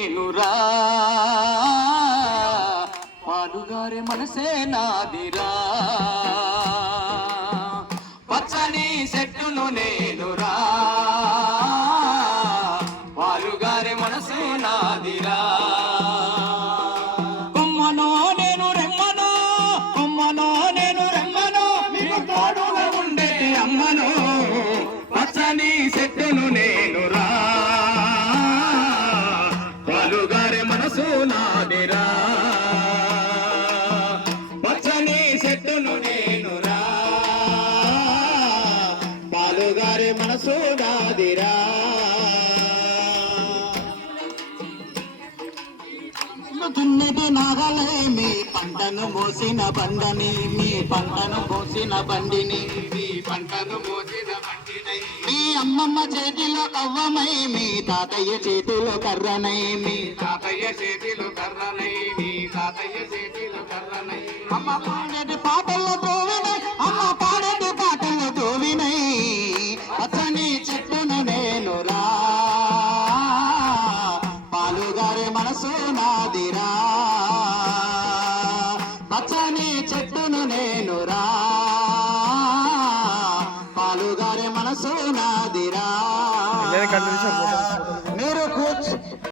నేనురా పాలుగారి మనసే నాదిరా. పచ్చని చెట్టును నేనురా. పాలుగారే మనసు నాదిరా. కొమ్మనో నేను రెమ్మనో కొమ్మనో నేను రెమ్మనో మీకు తోడుగా ఉండే అమ్మను. పచ్చని చెట్టును నేను మనసు నాదిరా పచ్చని చెట్టును నేనురా. పాలుగారి మనసు నాదిరా దున్నటి నాగలే మీ పంటను మోసిన బండని మీ పంటను మోసిన బండిని మీ పంటను మోసిన మీ అమ్మమ్మ చేతిలో కవ్వమై మీ తాతయ్య చేతిలో కర్రనై మీ తాతయ్య చేతిలో కర్రనై మీ తాతయ్య చేతిలో కర్రనై. అమ్మ పాడేటి పాటల్లో తోవినై అమ్మ పాడేటి పాటల్లో తోవినై. అతని చెట్టును నేను రా పాలుగారి మనసు నాదిరా అతని మనసు నాదిరా. మీరు కూర్చు